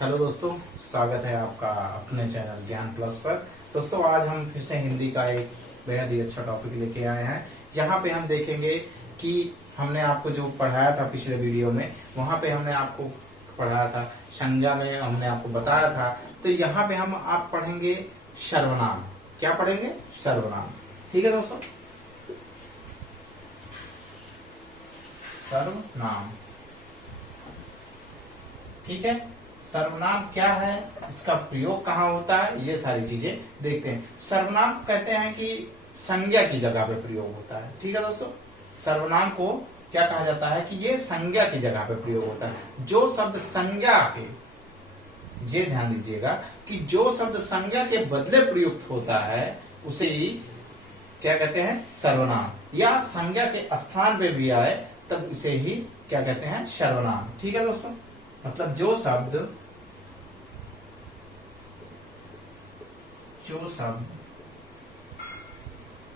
Hello दोस्तों, स्वागत है आपका अपने चैनल ज्ञान प्लस पर। दोस्तों, आज हम फिर से हिंदी का एक बेहद ही अच्छा टॉपिक लेके आए हैं। यहाँ पे हम देखेंगे कि हमने आपको जो पढ़ाया था पिछले वीडियो में, वहाँ पे हमने आपको पढ़ाया था संज्ञा में, हमने आपको बताया था। तो यहाँ पे हम आप पढ़ेंगे सर्वनाम। क्या पढ़ेंगे? सर्वनाम। ठीक है दोस्तों, सर्वनाम। ठीक है, सर्वनाम क्या है, इसका प्रयोग कहाँ होता है, ये सारी चीजें देखते हैं। सर्वनाम कहते हैं कि संज्ञा की जगह पे प्रयोग होता है। ठीक है दोस्तों, सर्वनाम को क्या कहा जाता है कि ये संज्ञा की जगह पे प्रयोग होता है। जो शब्द संज्ञा के, ये ध्यान दीजिएगा कि जो शब्द संज्ञा के बदले प्रयुक्त होता है उसे ही क्या कहते हैं? सर्वनाम। या संज्ञा के स्थान पे भी आए तब उसे ही क्या कहते हैं? सर्वनाम। ठीक है दोस्तों, मतलब जो शब्द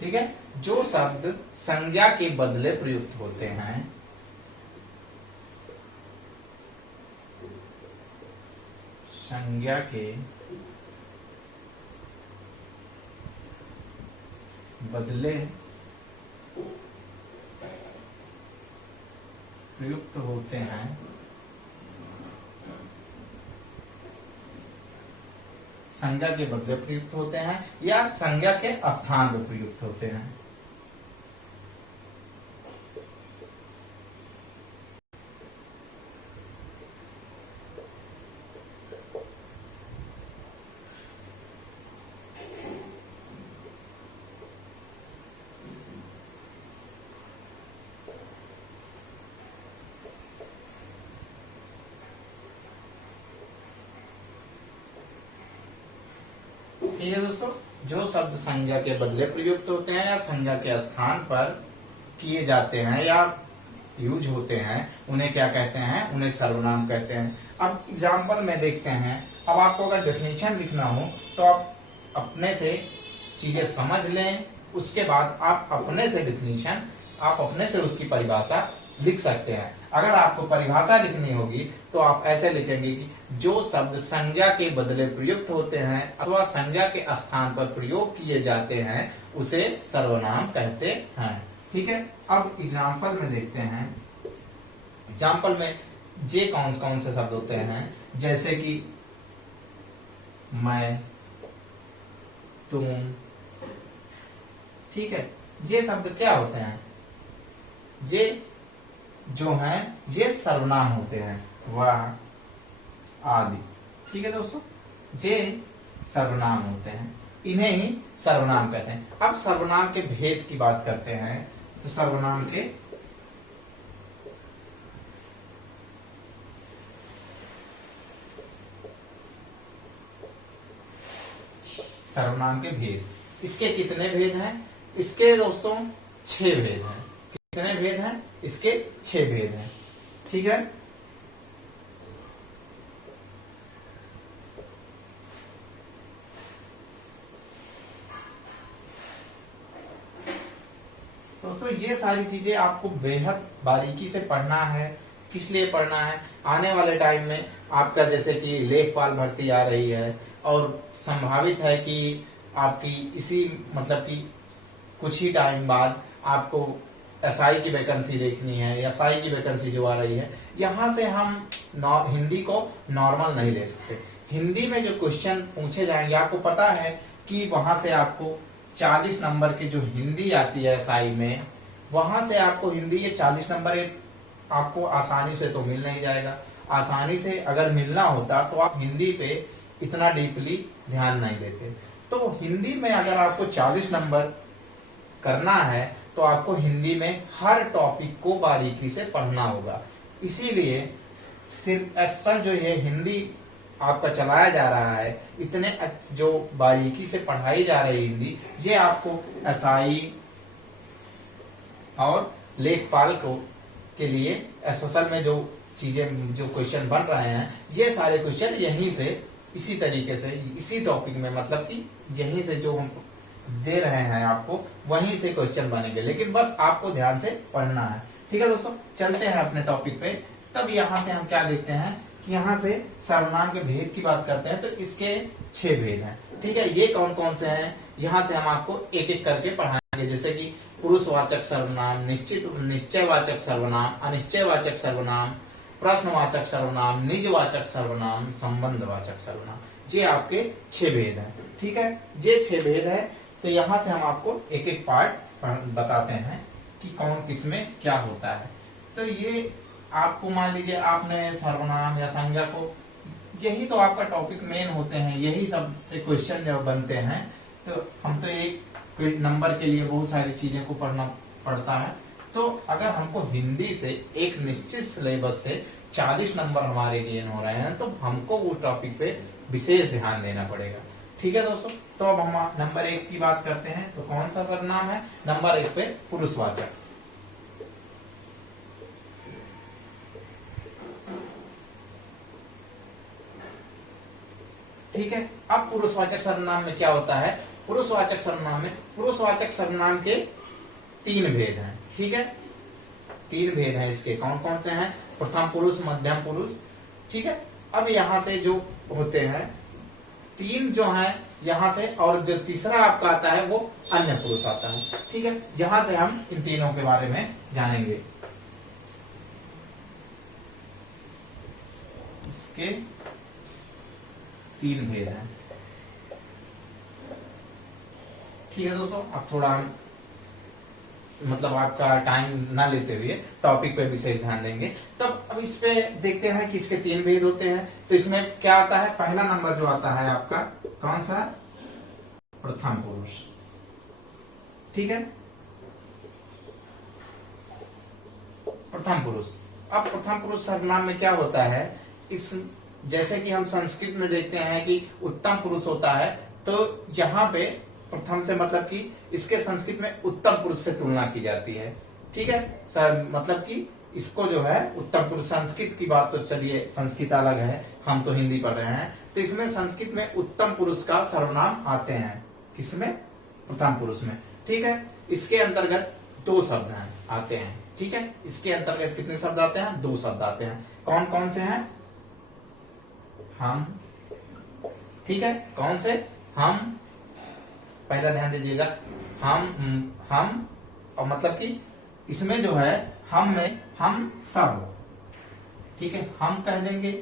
ठीक है, जो शब्द संज्ञा के बदले प्रयुक्त होते हैं, संज्ञा के बदले प्रयुक्त होते हैं, संज्ञा के बदले प्रयुक्त होते हैं या संज्ञा के स्थान पर प्रयुक्त होते हैं। ठीक है दोस्तों, जो शब्द संज्ञा के बदले प्रयुक्त होते हैं या संज्ञा के स्थान पर किए जाते हैं या यूज होते हैं, उन्हें क्या कहते हैं? उन्हें सर्वनाम कहते हैं। अब एग्जाम्पल में देखते हैं। अब आपको अगर डेफिनेशन लिखना हो तो आप अपने से चीजें समझ लें, उसके बाद आप अपने से डेफिनेशन, आप अपने से उसकी परिभाषा लिख सकते हैं। अगर आपको परिभाषा लिखनी होगी तो आप ऐसे लिखेंगे कि जो शब्द संज्ञा के बदले प्रयुक्त होते हैं अथवा संज्ञा के स्थान पर प्रयोग किए जाते हैं उसे सर्वनाम कहते हैं। ठीक है, अब एग्जाम्पल में देखते हैं। एग्जाम्पल में जे कौन कौन से शब्द होते हैं, जैसे कि मैं, तुम। ठीक है, ये शब्द क्या होते हैं? ये जो हैं ये सर्वनाम होते हैं, वह आदि। ठीक है दोस्तों, ये सर्वनाम होते हैं, इन्हें ही सर्वनाम कहते हैं। अब सर्वनाम के भेद की बात करते हैं तो सर्वनाम के भेद, इसके कितने भेद हैं? इसके दोस्तों 6 भेद हैं। कितने भेद हैं? इसके 6 भेद हैं। ठीक है, दोस्तों ये सारी चीजें आपको बेहद बारीकी से पढ़ना है। किस लिए पढ़ना है? आने वाले टाइम में आपका जैसे कि लेखपाल भर्ती आ रही है और संभावित है कि आपकी इसी मतलब कि कुछ ही टाइम बाद आपको एसआई की वैकेंसी देखनी है, एसआई की वैकेंसी जो आ रही है, यहाँ से हम हिंदी को नॉर्मल नहीं ले सकते। हिंदी में जो क्वेश्चन पूछे जाएंगे, आपको पता है कि वहां से आपको 40 नंबर की जो हिंदी आती है एसआई में, वहां से आपको हिंदी ये 40 नंबर एक आपको आसानी से तो मिल नहीं जाएगा। आसानी से अगर मिलना होता तो आप हिंदी पे इतना डीपली ध्यान नहीं देते। तो हिंदी में अगर आपको 40 नंबर करना है तो आपको हिंदी में हर टॉपिक को बारीकी से पढ़ना होगा। इसीलिए सिर्फ ऐसा जो ये हिंदी आपका चलाया जा रहा है, इतने जो बारीकी से पढ़ाई जा रही हिंदी, ये आपको एसआई और लेखपाल को के लिए एसएसएल में जो चीजें, जो क्वेश्चन बन रहे हैं, ये सारे क्वेश्चन यहीं से इसी तरीके से इसी टॉपिक में, मतलब कि यहीं से जो हम दे रहे हैं आपको, वहीं से क्वेश्चन बनेंगे। लेकिन बस आपको ध्यान से पढ़ना है। ठीक है दोस्तों, चलते हैं अपने टॉपिक पे। तब यहाँ से हम क्या देखते हैं कि यहाँ से सर्वनाम के भेद की बात करते हैं तो इसके 6 भेद हैं। ठीक है, ये कौन कौन से हैं, यहाँ से हम आपको एक एक करके पढ़ाएंगे। जैसे कि पुरुषवाचक सर्वनाम, निश्चयवाचक सर्वनाम, अनिश्चयवाचक सर्वनाम, प्रश्नवाचक सर्वनाम, निजवाचक सर्वनाम, संबंधवाचक सर्वनाम। ये आपके 6 भेद हैं। ठीक है, ये 6 भेद है। तो यहाँ से हम आपको एक एक पार्ट बताते हैं कि कौन किसमें क्या होता है। तो ये आपको मान लीजिए आपने सर्वनाम या संज्ञा को, यही तो आपका टॉपिक मेन होते हैं, यही सब से क्वेश्चन जब बनते हैं तो हम तो एक नंबर के लिए बहुत सारी चीजें को पढ़ना पड़ता है। तो अगर हमको हिंदी से एक निश्चित सिलेबस से 40 नंबर हमारे गेन हो रहे हैं तो हमको वो टॉपिक पे विशेष ध्यान देना पड़ेगा। ठीक है दोस्तों, तो अब हम नंबर 1 की बात करते हैं। तो कौन सा सर्वनाम है नंबर 1 पे? पुरुषवाचक। ठीक है, अब पुरुषवाचक सर्वनाम में क्या होता है? पुरुषवाचक सर्वनाम के 3 भेद हैं। ठीक है, 3 भेद हैं इसके। कौन कौन से हैं? प्रथम पुरुष, मध्यम पुरुष। ठीक है, अब यहां से जो होते हैं 3 जो हैं यहां से, और जो तीसरा आपका आता है वो अन्य पुरुष आता है। ठीक है, यहां से हम इन तीनों के बारे में जानेंगे। इसके 3 भेद हैं। ठीक है दोस्तों, अब थोड़ा हम मतलब आपका टाइम ना लेते हुए टॉपिक पे विशेष ध्यान देंगे। तब अब इस पे देखते हैं कि इसके 3 भेद होते हैं। तो इसमें क्या आता है? पहला नंबर जो आता है आपका कौन सा? प्रथम पुरुष। ठीक है, प्रथम पुरुष। अब प्रथम पुरुष सर्वनाम में क्या होता है? इस जैसे कि हम संस्कृत में देखते हैं कि उत्तम पुरुष होता है, तो यहाँ पे प्रथम से मतलब कि इसके संस्कृत में उत्तम पुरुष से तुलना की जाती है। ठीक है सर, मतलब कि इसको जो है उत्तम पुरुष, संस्कृत की बात तो चलिए संस्कृत अलग है, हम तो हिंदी पढ़ रहे हैं, तो इसमें संस्कृत में उत्तम पुरुष का सर्वनाम आते हैं। किसमें? प्रथम पुरुष में। ठीक है, इसके अंतर्गत 2 शब्द आते हैं। ठीक है, इसके अंतर्गत कितने शब्द आते हैं? 2 शब्द आते हैं। कौन कौन से हैं? हम। ठीक है, कौन से? हम। पहला ध्यान दीजिएगा, हम और मतलब कि इसमें जो है हम में हम सब। ठीक है, हम कह देंगे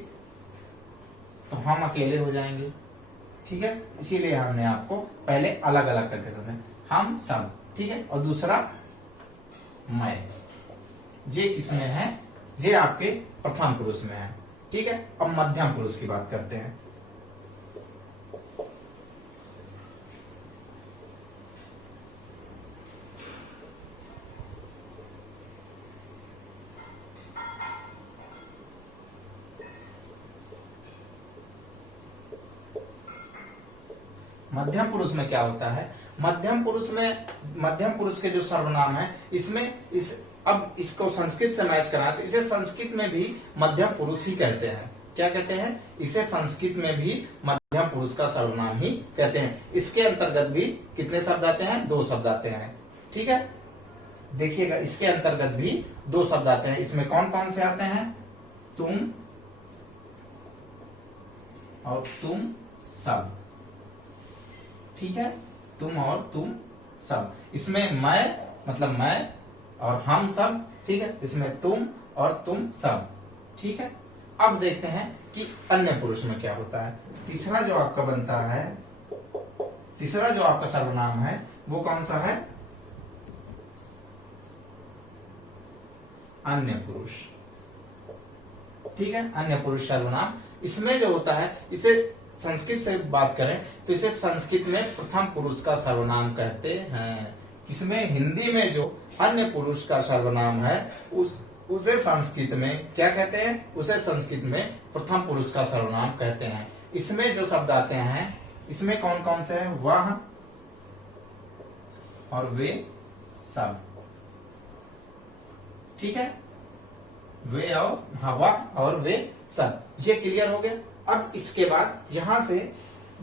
तो हम अकेले हो जाएंगे। ठीक है, इसीलिए हमने आपको पहले अलग अलग करके देना, हम सब। ठीक है, और दूसरा मैं। ये किसमें है? ये आपके प्रथम पुरुष में है। ठीक है, अब मध्यम पुरुष की बात करते हैं। मध्यम पुरुष में क्या होता है? मध्यम पुरुष के जो सर्वनाम है इसमें अब इसको संस्कृत से मैच करा तो इसे संस्कृत में भी मध्यम पुरुष ही कहते हैं। क्या कहते हैं? इसे संस्कृत में भी मध्यम पुरुष का सर्वनाम ही कहते हैं। इसके अंतर्गत भी कितने शब्द आते हैं? 2 शब्द आते हैं। ठीक है, देखिएगा, इसके अंतर्गत भी 2 शब्द आते हैं। इसमें कौन कौन से आते हैं? तुम और तुम सब। ठीक है, तुम और तुम सब। इसमें मैं मतलब मैं और हम सब। ठीक है, इसमें तुम और तुम सब। ठीक है, अब देखते हैं कि अन्य पुरुष में क्या होता है। तीसरा जो आपका बनता है, तीसरा जो आपका सर्वनाम है वो कौन सा है? अन्य पुरुष। ठीक है, अन्य पुरुष सर्वनाम। इसमें जो होता है, इसे संस्कृत से बात करें तो इसे संस्कृत में प्रथम पुरुष का सर्वनाम कहते हैं। इसमें हिंदी में जो अन्य पुरुष का सर्वनाम है उसे संस्कृत में क्या कहते हैं? उसे संस्कृत में प्रथम पुरुष का सर्वनाम कहते हैं। इसमें जो शब्द आते हैं, इसमें कौन कौन से हैं? वह और वे सब। ठीक है, वे और वह और वे सब। ये क्लियर हो गया। अब इसके बाद यहां से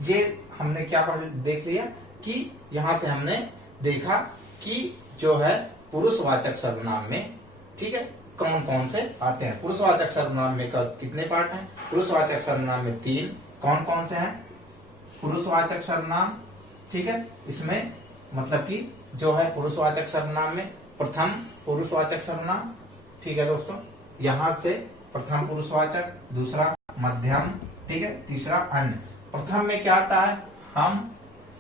ये हमने क्या देख लिया कि यहां से हमने देखा कि जो है पुरुषवाचक सर्वनाम में, ठीक है, कौन कौन से आते हैं। पुरुषवाचक सर्वनाम में कितने पार्ट हैं? पुरुषवाचक सर्वनाम में 3। कौन कौन से हैं पुरुषवाचक सर्वनाम? ठीक है, इसमें मतलब कि जो है पुरुषवाचक सर्वनाम में प्रथम पुरुषवाचक सर्वनाम, ठीक है दोस्तों, यहां से प्रथम पुरुषवाचक, दूसरा मध्यम, ठीक है, तीसरा अन्य। प्रथम में क्या आता है? हम,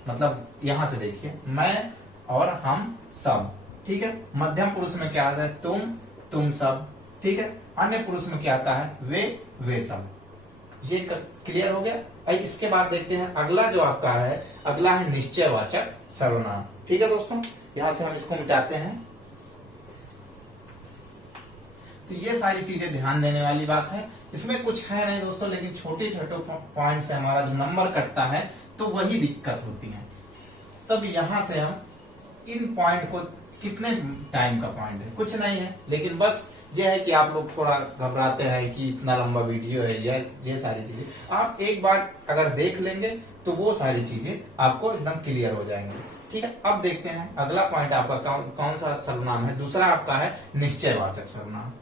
मतलब यहां से देखिए, मैं और हम सब, ठीक है। मध्यम पुरुष में क्या आता है? तुम सब, ठीक है। अन्य पुरुष में क्या आता है? वे सब। ये क्लियर हो गया। इसके बाद देखते हैं अगला जो आपका है, अगला है निश्चयवाचक सर्वनाम, ठीक है दोस्तों। यहां से हम इसको मिटाते हैं। तो ये सारी चीजें ध्यान देने वाली बात है, इसमें कुछ है नहीं दोस्तों, लेकिन छोटे छोटे पॉइंट से हमारा जो नंबर कटता है तो वही दिक्कत होती है। तब यहां से हम इन पॉइंट को, कितने टाइम का पॉइंट है? कुछ नहीं है, लेकिन बस ये है कि आप लोग थोड़ा घबराते हैं कि इतना लंबा वीडियो है, ये सारी चीजें आप एक बार अगर देख लेंगे तो वो सारी चीजें आपको एकदम क्लियर हो जाएंगी, ठीक है। अब देखते हैं अगला पॉइंट आपका कौन सा सर्वनाम है। दूसरा आपका है निश्चयवाचक सर्वनाम,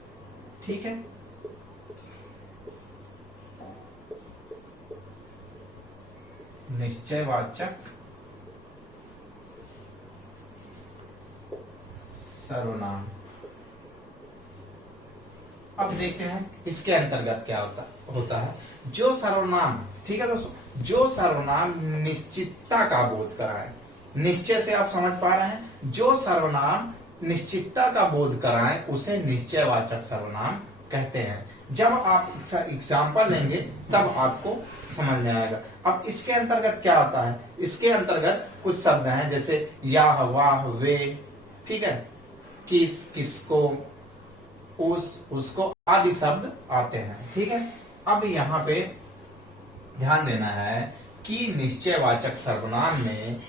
ठीक है। निश्चयवाचक सर्वनाम। अब देखते हैं इसके अंतर्गत क्या होता है। जो सर्वनाम, ठीक है दोस्तों, जो सर्वनाम निश्चितता का बोध कराए, निश्चय से आप समझ पा रहे हैं, जो सर्वनाम निश्चितता का बोध कराए उसे निश्चयवाचक सर्वनाम कहते हैं। जब आप एग्जाम्पल लेंगे तब आपको समझ में आएगा। अब इसके अंतर्गत क्या आता है? इसके अंतर्गत कुछ शब्द हैं, जैसे याह, वाह, वे, ठीक है, किस, किसको, उसको आदि शब्द आते हैं, ठीक है। अब यहाँ पे ध्यान देना है कि निश्चयवाचक सर्वनाम में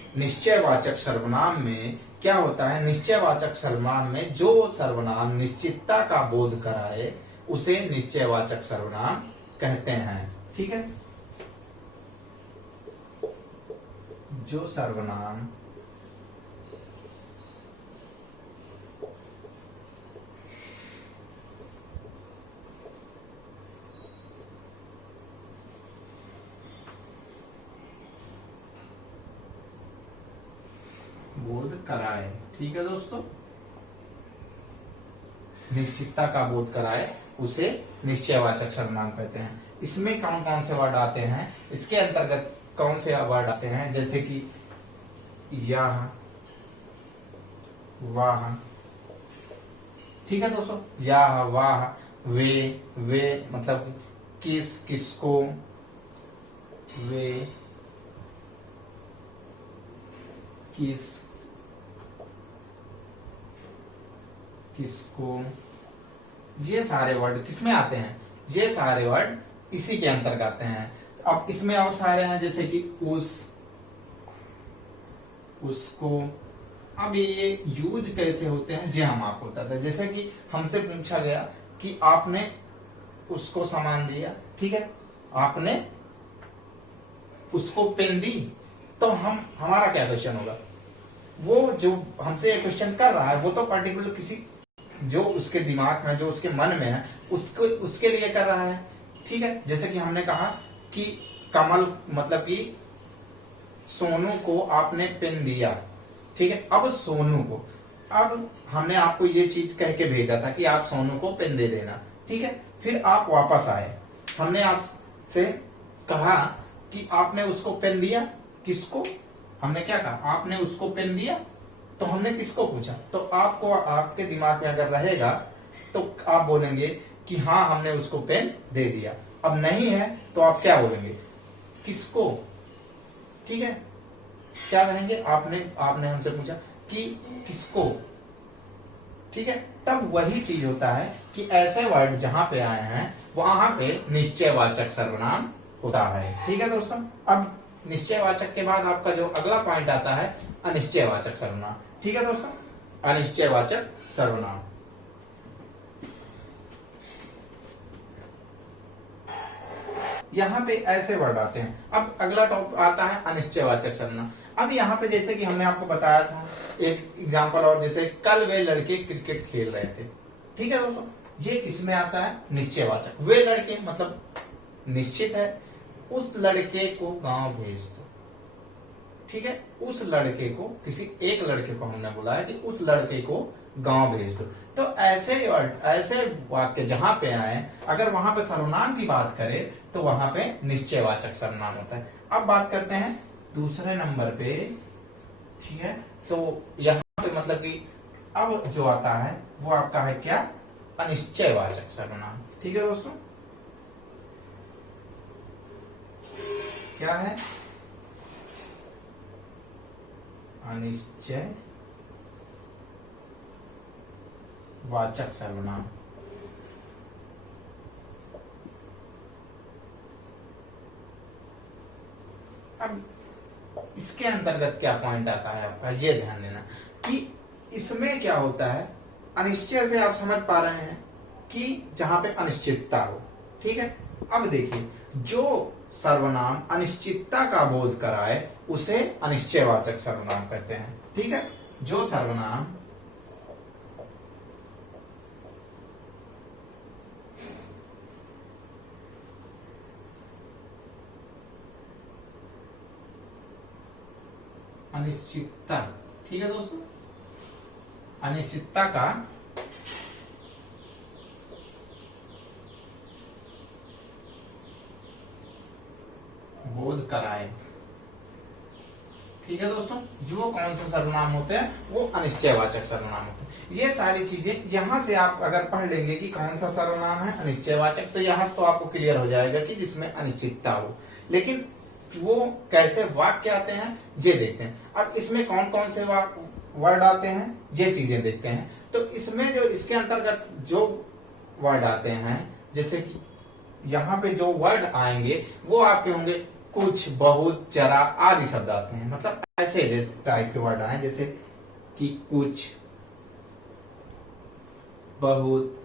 क्या होता है। निश्चयवाचक सर्वनाम में जो सर्वनाम निश्चितता का बोध कराए उसे निश्चयवाचक सर्वनाम कहते हैं, ठीक है। जो सर्वनाम बोध कराए, ठीक है दोस्तों, निश्चितता का बोध कराए उसे निश्चयवाचक सर्वनाम कहते हैं। इसमें कौन कौन से वर्ड आते हैं? इसके अंतर्गत कौन से वर्ड आते हैं? जैसे कि याह, वाह, ठीक है दोस्तों, याह, वाह, वे मतलब किस, किसको, वे, किस, किसको, ये सारे वर्ड किसमें आते हैं? ये सारे वर्ड इसी के अंतर्गत आते हैं। अब इसमें और सारे हैं, जैसे कि उसको। अब ये यूज कैसे होते हैं ये हम आपको बताते हैं। जैसे कि हमसे पूछा गया कि आपने उसको सामान दिया, ठीक है, आपने उसको पेन दी, तो हमारा क्या क्वेश्चन होगा? वो जो हमसे ये क्वेश्चन कर रहा है वो तो पर्टिकुलर किसी जो उसके दिमाग में, जो उसके मन में है, उसके लिए कर रहा है, ठीक है। जैसे कि हमने कहा कि कमल, मतलब कि सोनू को आपने पेन दिया, ठीक है। अब सोनू को, अब हमने आपको ये चीज कह के भेजा था कि आप सोनू को पेन दे देना, ठीक है। फिर आप वापस आए, हमने आपसे कहा कि आपने उसको पेन दिया, किसको? हमने क्या कहा? आपने उसको पेन दिया, तो हमने किसको पूछा? तो आपको, आपके दिमाग में अगर रहेगा तो आप बोलेंगे कि हाँ हमने उसको पेन दे दिया। अब नहीं है तो आप क्या बोलेंगे? किसको, ठीक है, क्या कहेंगे? आपने हमसे पूछा कि किसको, ठीक है। तब वही चीज होता है कि ऐसे वर्ड जहां पे आए हैं वहां पे निश्चयवाचक सर्वनाम होता है, ठीक है दोस्तों। अब निश्चयवाचक के बाद आपका जो अगला पॉइंट आता है अनिश्चयवाचक सर्वनाम, ठीक है दोस्तों। अनिश्चयवाचक सर्वनाम, यहाँ पे ऐसे वर्ड आते हैं। अब अगला टॉपिक आता है अनिश्चयवाचक सर्वनाम। अब यहाँ पे जैसे कि हमने आपको बताया था एक एग्जांपल, और जैसे कल वे लड़के क्रिकेट खेल रहे थे, ठीक है दोस्तों। ये किसमें आता है? निश्चयवाचक। वे लड़के मतलब निश्चित है, उस लड़के को गांव भेज दो। ठीक है, उस लड़के को, किसी एक लड़के को हमने बुलाया कि उस लड़के को गांव भेज दो। तो ऐसे वाक्य जहां पे आए, अगर वहां पे सर्वनाम की बात करें तो वहां पे निश्चयवाचक सर्वनाम होता है। अब बात करते हैं दूसरे नंबर पे। ठीक है, तो यहाँ पे मतलब कि अब जो आता है वो आपका है क्या? अनिश्चयवाचक सर्वनाम। ठीक है दोस्तों, क्या है? अनिश्चय वाचक सर्वनाम। अब इसके अंतर्गत क्या पॉइंट आता है आपका, ये ध्यान देना कि इसमें क्या होता है। अनिश्चय से आप समझ पा रहे हैं कि जहां पे अनिश्चितता हो। ठीक है, अब देखिए, जो सर्वनाम अनिश्चितता का बोध कराए उसे अनिश्चयवाचक सर्वनाम कहते हैं। ठीक है, जो सर्वनाम अनिश्चितता, ठीक है दोस्तों, अनिश्चितता का बोध कराए। ठीक है दोस्तों, जो कौन से सर्वनाम होते हैं वो अनिश्चयवाचक सर्वनाम होते हैं। ये सारी चीजें यहां से आप अगर पढ़ लेंगे कि कौन सा सर्वनाम है अनिश्चयवाचक, तो यहां से तो आपको क्लियर हो जाएगा कि जिसमें अनिश्चितता हो। लेकिन वो कैसे वाक्य आते हैं ये देखते हैं। अब इसमें कौन कौन से वर्ड आते हैं ये चीजें देखते हैं। तो इसमें जो इसके अंतर्गत जो वर्ड आते हैं, जैसे कि यहाँ पे जो वर्ड आएंगे वो आपके होंगे कुछ, बहुत, जरा आदि शब्द आते हैं। मतलब ऐसे जैसे टाइप के वर्ड आए, जैसे कि कुछ, बहुत,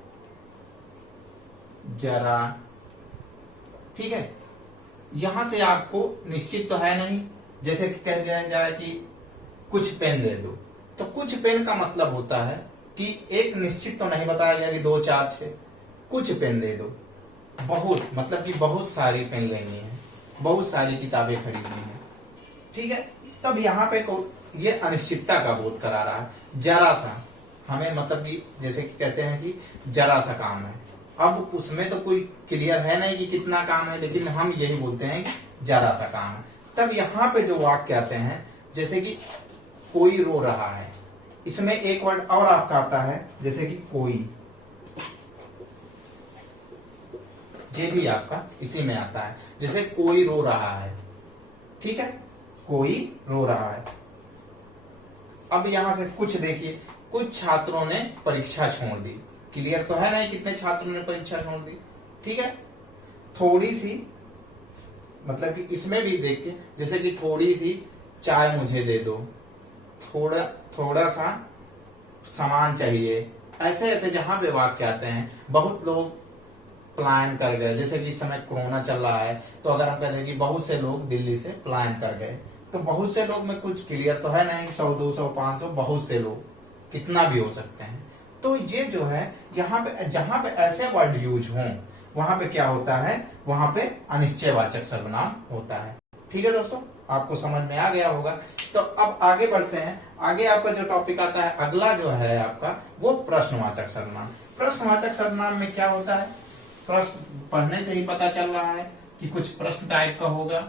जरा। ठीक है, यहां से आपको निश्चित तो है नहीं, जैसे कि कह दिया जाए कि कुछ पेन दे दो, तो कुछ पेन का मतलब होता है कि एक निश्चित तो नहीं बताया गया कि 2 4 6, कुछ पेन दे दो। बहुत मतलब कि बहुत सारी पेन लेनी है, बहुत सारी किताबें खरीदनी है। ठीक है, तब यहाँ पे ये अनिश्चितता का बोध करा रहा है। जरा सा, हमें मतलब कि जैसे कि कहते हैं कि जरा सा काम है, अब उसमें तो कोई क्लियर है नहीं कि कितना काम है, लेकिन हम यही बोलते हैं कि जरा सा काम है। तब यहाँ पे जो वाक्य आते हैं, जैसे कि कोई रो रहा है, इसमें एक वर्ड और आपका आता है, जैसे कि कोई, ये भी आपका इसी में आता है। जैसे कोई रो रहा है, ठीक है, कोई रो रहा है। अब यहां से कुछ देखिए, कुछ छात्रों ने परीक्षा छोड़ दी। क्लियर तो है नहीं कितने छात्रों ने परीक्षा छोड़ दी। ठीक है, थोड़ी सी, मतलब कि इसमें भी देखिए, जैसे कि थोड़ी सी चाय मुझे दे दो, थोड़ा थोड़ा सा सामान चाहिए। ऐसे ऐसे जहां पे वाक्य आते हैं, बहुत लोग प्लान कर गए, जैसे कि इस समय कोरोना चल रहा है, तो अगर हम कहते हैं कि बहुत से लोग दिल्ली से प्लान कर गए, तो बहुत से लोग में कुछ क्लियर तो है नहीं, 100 200 500, बहुत से लोग कितना भी हो सकते हैं। तो ये जो है यहाँ पे जहां पे ऐसे वर्ड यूज हों, वहां पे क्या होता है, वहां पे अनिश्चयवाचक सर्वनाम होता है। ठीक है दोस्तों, आपको समझ में आ गया होगा। तो अब आगे बढ़ते हैं। आगे आपका जो टॉपिक आता है अगला जो है आपका, वो प्रश्नवाचक सर्वनाम। प्रश्नवाचक सर्वनाम में क्या होता है, प्रश्न पढ़ने से ही पता चल रहा है कि कुछ प्रश्न टाइप का होगा।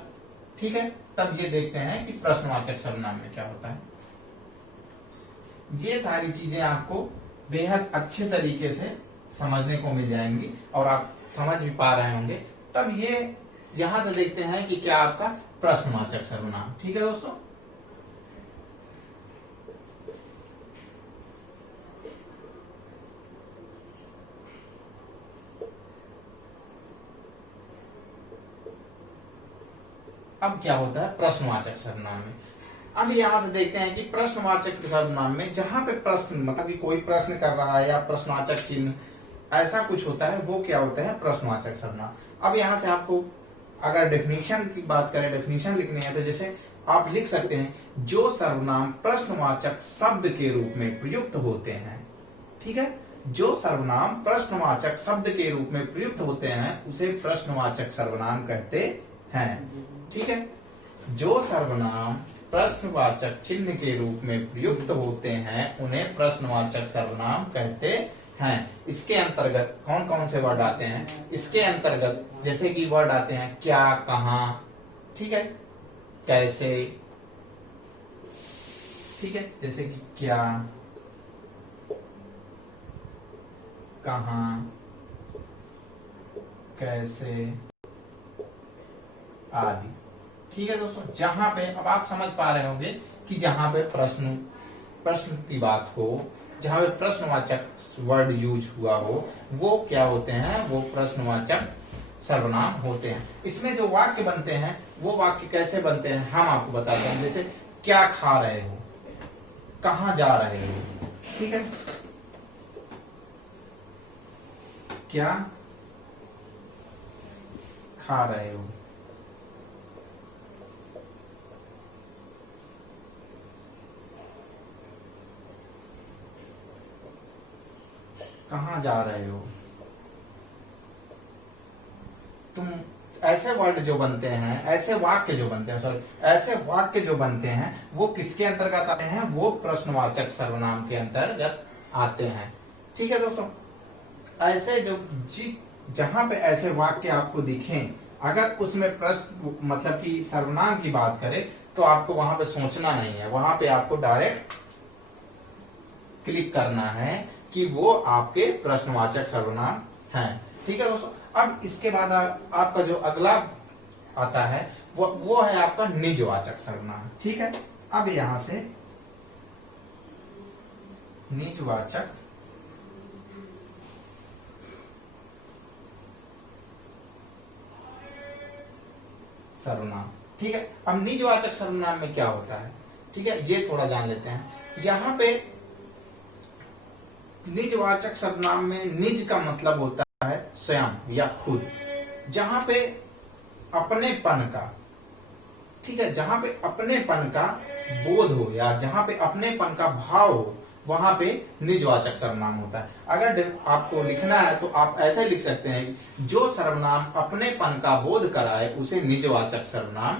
ठीक है, तब ये देखते हैं कि प्रश्नवाचक सर्वनाम में क्या होता है। ये सारी चीजें आपको बेहद अच्छे तरीके से समझने को मिल जाएंगी और आप समझ भी पा रहे होंगे। तब ये यहां से देखते हैं कि क्या आपका प्रश्नवाचक सर्वनाम। ठीक है दोस्तों, अब क्या होता है प्रश्नवाचक सर्वनाम में। अब यहां से देखते हैं कि प्रश्नवाचक सर्वनाम में जहां पे प्रश्न मतलब कि कोई प्रश्न कर रहा है या प्रश्नवाचक चिन्ह ऐसा कुछ होता है, वो क्या होता है प्रश्नवाचक सर्वनाम। अब यहां से आपको अगर डेफिनेशन की बात करें, डेफिनेशन लिखनी है, तो जैसे आप लिख सकते हैं, जो सर्वनाम प्रश्नवाचक शब्द के रूप में प्रयुक्त होते हैं, ठीक है, जो सर्वनाम प्रश्नवाचक शब्द के रूप में प्रयुक्त होते हैं उसे प्रश्नवाचक सर्वनाम कहते हैं। ठीक है, जो सर्वनाम प्रश्नवाचक चिन्ह के रूप में प्रयुक्त होते हैं उन्हें प्रश्नवाचक सर्वनाम कहते हैं। इसके अंतर्गत कौन कौन से वर्ड आते हैं? इसके अंतर्गत जैसे कि वर्ड आते हैं क्या, कहां, ठीक है, कैसे, ठीक है, जैसे कि क्या, कहां, कैसे आदि। ठीक है दोस्तों, जहां पे अब आप समझ पा रहे होंगे कि जहां पे प्रश्न की बात हो, जहां पे प्रश्नवाचक वर्ड यूज हुआ हो, वो क्या होते हैं? वो प्रश्नवाचक सर्वनाम होते हैं। इसमें जो वाक्य बनते हैं वो वाक्य कैसे बनते हैं हम आपको बताते हैं। जैसे क्या खा रहे हो, कहां जा रहे हो, ठीक है, क्या खा रहे हो, कहां जा रहे हो। तुम ऐसे वर्ड जो बनते हैं, ऐसे वाक्य जो बनते हैं, सॉरी, ऐसे वाक्य जो बनते हैं वो किसके अंतर्गत आते हैं? वो प्रश्नवाचक सर्वनाम के अंतर्गत आते हैं। ठीक है दोस्तों, ऐसे जो जहां पे ऐसे वाक्य आपको दिखें, अगर उसमें प्रश्न मतलब कि सर्वनाम की बात करें तो आपको वहां पे सोचना नहीं है, वहां पे आपको डायरेक्ट क्लिक करना है कि वो आपके प्रश्नवाचक सर्वनाम हैं। ठीक है दोस्तों, अब इसके बाद आपका जो अगला आता है वो है आपका निजवाचक सर्वनाम। ठीक है, अब यहां से निजवाचक सर्वनाम। ठीक है, अब निजवाचक सर्वनाम में क्या होता है, ठीक है, ये थोड़ा जान लेते हैं। यहां पे निजवाचक सर्वनाम में निज का मतलब होता है स्वयं या खुद। जहां पे अपनेपन का, ठीक है, जहां पे अपनेपन का बोध हो या जहां पे अपनेपन का भाव हो वहां पे निजवाचक सर्वनाम होता है। अगर आपको लिखना है तो आप ऐसे लिख सकते हैं, जो सर्वनाम अपनेपन का बोध कराए उसे निजवाचक सर्वनाम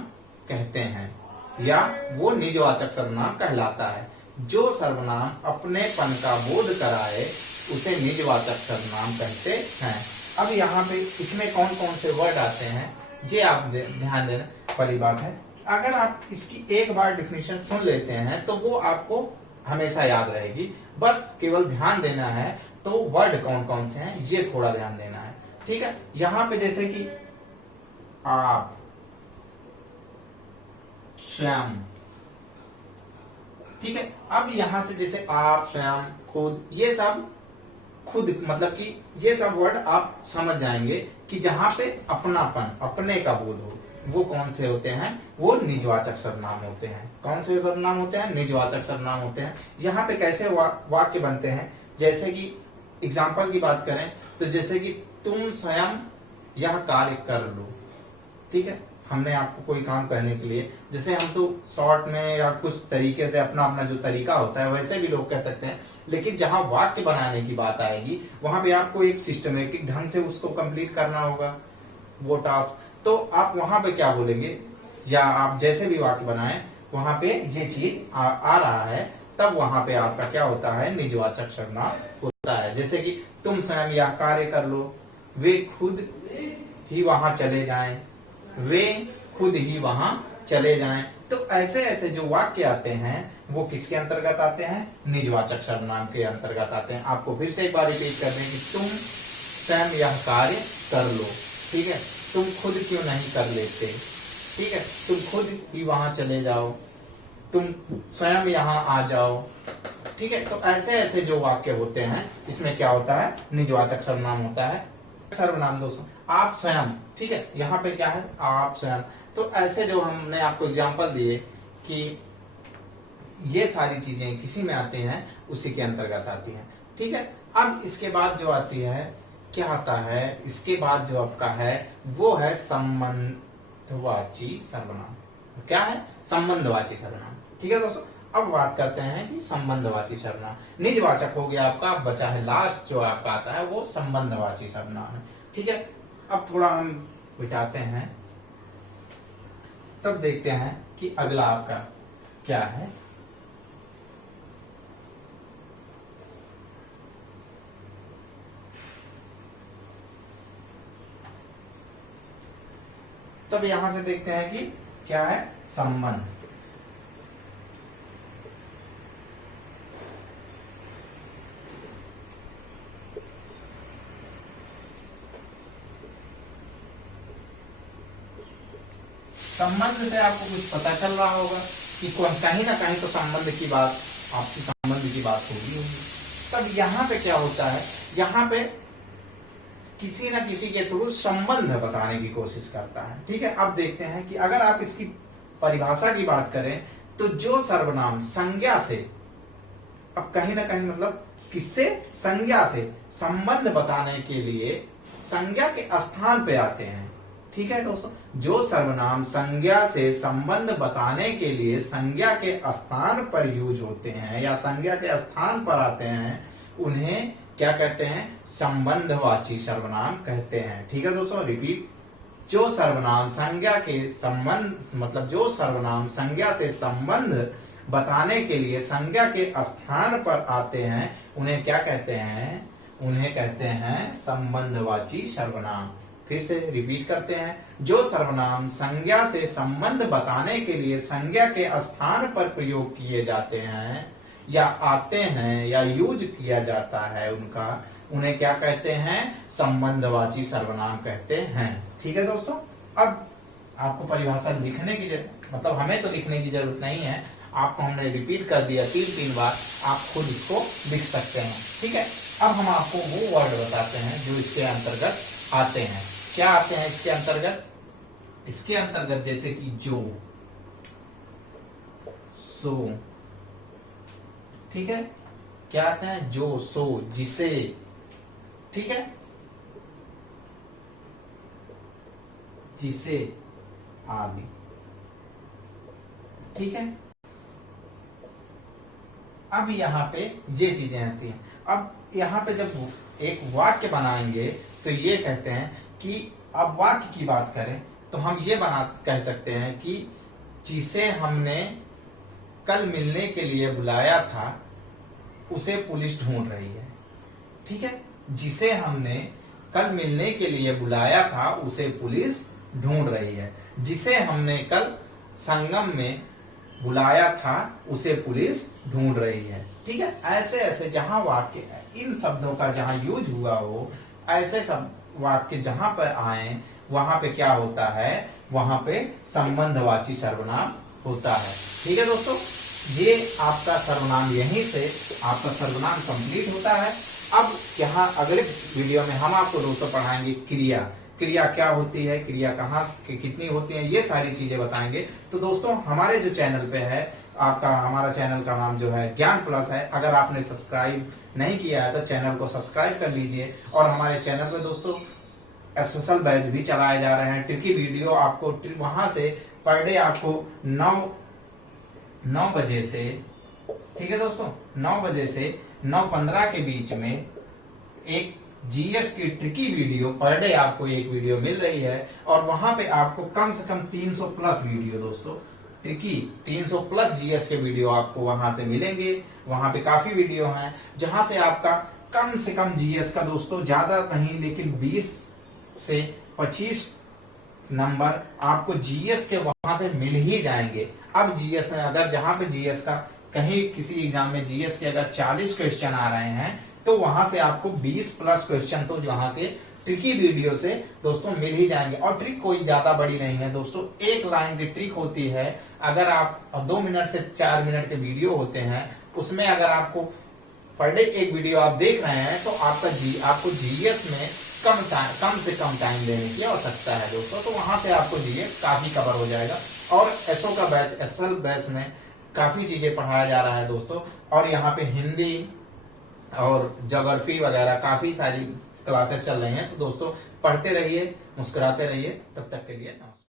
कहते हैं, या वो निजवाचक सर्वनाम कहलाता है। जो सर्वनाम अपनेपन का बोध कराए उसे निजवाचक सर्वनाम कहते हैं। अब यहाँ पे इसमें कौन कौन से वर्ड आते हैं ये आप ध्यान देना वाली बात है। अगर आप इसकी एक बार डिफिनेशन सुन लेते हैं तो वो आपको हमेशा याद रहेगी, बस केवल ध्यान देना है। तो वर्ड कौन कौन से हैं ये थोड़ा ध्यान देना है। ठीक है, यहां पे जैसे कि आप, स्वयं, ठीक है, अब यहां से जैसे आप, स्वयं, खुद, ये सब खुद मतलब कि ये सब वर्ड आप समझ जाएंगे कि जहां पे अपनापन, अपने का बोध हो, वो कौन से होते हैं? वो निजवाचक सर्वनाम होते हैं। कौन से सर्वनाम होते हैं? निजवाचक सर्वनाम होते हैं। यहाँ पे कैसे वाक्य बनते हैं, जैसे कि एग्जाम्पल की बात करें तो जैसे कि तुम स्वयं यह कार्य कर लो। ठीक है, हमने आपको कोई काम करने के लिए, जैसे हम तो शॉर्ट में या कुछ तरीके से अपना अपना जो तरीका होता है वैसे भी लोग कह सकते हैं, लेकिन जहां वाक्य बनाने की बात आएगी वहां पे आपको एक सिस्टमेटिक ढंग से उसको कंप्लीट करना होगा वो टास्क। तो आप वहां पे क्या बोलेंगे, या आप जैसे भी वाक्य बनाएं वहां पे ये चीज आ रहा है, तब वहां पे आपका क्या होता है? निजवाचक सर्वनाम होता है। जैसे कि तुम स्वयं यह कार्य कर लो, वे खुद ही वहां चले जाएं, वे खुद ही वहां चले जाएं। तो ऐसे ऐसे जो वाक्य आते हैं वो किसके अंतर्गत आते हैं? निजवाचक सर्वनाम के अंतर्गत आते हैं। आपको फिर से एक बार रिपीट कर दें कि तुम स्वयं यह कार्य कर लो, ठीक है, तुम खुद क्यों नहीं कर लेते, ठीक है, तुम खुद ही वहां चले जाओ, तुम स्वयं यहाँ आ जाओ। ठीक है, तो ऐसे ऐसे जो वाक्य होते हैं इसमें क्या होता है? निजवाचक सर्वनाम होता है। सर्वनाम दोस्तों, आप स्वयं, ठीक है, यहाँ पे क्या है? आप स्वयं। तो ऐसे जो हमने आपको एग्जांपल दिए कि ये सारी चीजें किसी में आती हैं उसी के अंतर्गत आती हैं। ठीक है, अब इसके बाद जो आती है क्या आता है? इसके बाद जो आपका है वो है संबंधवाची सर्वनाम। क्या है? संबंधवाची सर्वनाम। ठीक है दोस्तों, अब बात करते हैं कि संबंधवाची सर्वनाम। निजवाचक हो गया आपका, अब बचा है लास्ट जो आपका आता है वो संबंधवाची सर्वनाम है। ठीक है, अब थोड़ा हम बिठाते हैं, तब देखते हैं कि अगला आपका क्या है। तब यहां से देखते हैं कि क्या है, संबंध। संबंध से आपको कुछ पता चल रहा होगा कि कहीं ना कहीं तो संबंध की बात, आपकी संबंध की बात होगी। तब यहाँ पे क्या होता है, यहाँ पे किसी न किसी के थ्रू संबंध बताने की कोशिश करता है। ठीक है, अब देखते हैं कि अगर आप इसकी परिभाषा की बात करें तो जो सर्वनाम संज्ञा से, अब कहीं ना कहीं मतलब किससे, संज्ञा से संबंध बताने के लिए संज्ञा के स्थान पे आते हैं। ठीक है दोस्तों, जो सर्वनाम संज्ञा से संबंध बताने के लिए संज्ञा के स्थान पर यूज होते हैं या संज्ञा के स्थान पर आते हैं, उन्हें क्या कहते हैं, संबंधवाची सर्वनाम कहते हैं। ठीक है दोस्तों, रिपीट, जो सर्वनाम संज्ञा के संबंध, मतलब जो सर्वनाम संज्ञा से संबंध बताने के लिए संज्ञा के स्थान पर आते हैं, उन्हें क्या कहते हैं, उन्हें कहते हैं संबंधवाची सर्वनाम। फिर से रिपीट करते हैं, जो सर्वनाम संज्ञा से संबंध बताने के लिए संज्ञा के स्थान पर प्रयोग किए जाते हैं या आते हैं या यूज किया जाता है उनका, उन्हें क्या कहते हैं, संबंधवाची सर्वनाम कहते हैं। ठीक है दोस्तों, अब आपको परिभाषा लिखने की मतलब हमें तो लिखने की जरूरत नहीं है, आपको हमने रिपीट कर दिया 3 बार, आप खुद इसको लिख सकते हैं। ठीक है, अब हम आपको वो वर्ड बताते हैं जो इसके अंतर्गत आते हैं। क्या आते हैं इसके अंतर्गत, इसके अंतर्गत जैसे कि जो, सो, ठीक है, क्या आते हैं, जो, सो, जिसे, ठीक है, जिसे आदि। ठीक है, अब यहाँ पे ये चीजें आती हैं। अब यहाँ पे जब एक वाक्य बनाएंगे तो ये कहते हैं कि अब वाक्य की बात करें तो हम ये कह सकते हैं कि जिसे हमने कल मिलने के लिए बुलाया था उसे पुलिस ढूंढ रही है। ठीक है, जिसे हमने कल मिलने के लिए बुलाया था उसे पुलिस ढूंढ रही है। जिसे हमने कल संगम में बुलाया था उसे पुलिस ढूंढ रही है। ठीक है, ऐसे ऐसे जहां वाक्य इन शब्दों का जहां यूज हुआ हो, ऐसे सब वाक्य जहां पर आए वहां पे क्या होता है, वहां पे संबंधवाची सर्वनाम होता है। ठीक है दोस्तों, ये आपका सर्वनाम, यहीं से आपका सर्वनाम कंप्लीट होता है। अब यहाँ अगले वीडियो में हम आपको दोस्तों पढ़ाएंगे क्रिया। क्रिया क्या होती है, क्रिया कहाँ कितनी होती है, ये सारी चीजें बताएंगे। तो दोस्तों हमारे जो चैनल पे है, आपका हमारा चैनल का नाम जो है ज्ञान प्लस है। अगर आपने सब्सक्राइब नहीं किया है तो चैनल को सब्सक्राइब कर लीजिए। और हमारे चैनल पे दोस्तों स्पेशल बैच भी चलाए जा रहे हैं, ट्रिकी वीडियो आपको वहां से पर डे आपको 9 बजे से, ठीक है दोस्तों, 9 बजे से 9:15 के बीच में एक जीएस की ट्रिकी वीडियो पर डे आपको एक वीडियो मिल रही है। और वहां पे आपको कम से कम 300 प्लस वीडियो दोस्तों, ट्रिकी 300 प्लस जीएस के वीडियो आपको वहां से मिलेंगे। वहां पे काफी वीडियो हैं जहां से आपका कम से कम जीएस का दोस्तों, ज्यादा नहीं लेकिन 20 से 25 नंबर आपको जीएस के वहां से मिल ही जाएंगे। अब जीएस में अगर जहां पे जीएस का कहीं किसी एग्जाम में जीएस के अगर 40 क्वेश्चन आ रहे हैं तो वहां से आपको 20 प्लस क्वेश्चन तो वहां के ट्रिकी वीडियो से दोस्तों मिल ही जाएंगे। और ट्रिक कोई ज्यादा बड़ी नहीं है दोस्तों, एक लाइन की ट्रिक होती है। अगर आप 2 मिनट से 4 मिनट के वीडियो होते हैं, उसमें अगर आपको पर डे एक वीडियो आप देख रहे हैं तो आपको जीएस में कम से कम टाइम देने की आवश्यकता है दोस्तों। तो वहां से आपको जीएस काफी कवर हो जाएगा। और एसओ का बैच, स्पेशल बैच में काफी चीजें पढ़ाया जा रहा है दोस्तों। और यहाँ पे हिंदी और ज्योग्राफी वगैरह काफी सारी क्लासेस चल रही हैं। तो दोस्तों पढ़ते रहिए, मुस्कुराते रहिए। तब तक के लिए नमस्कार।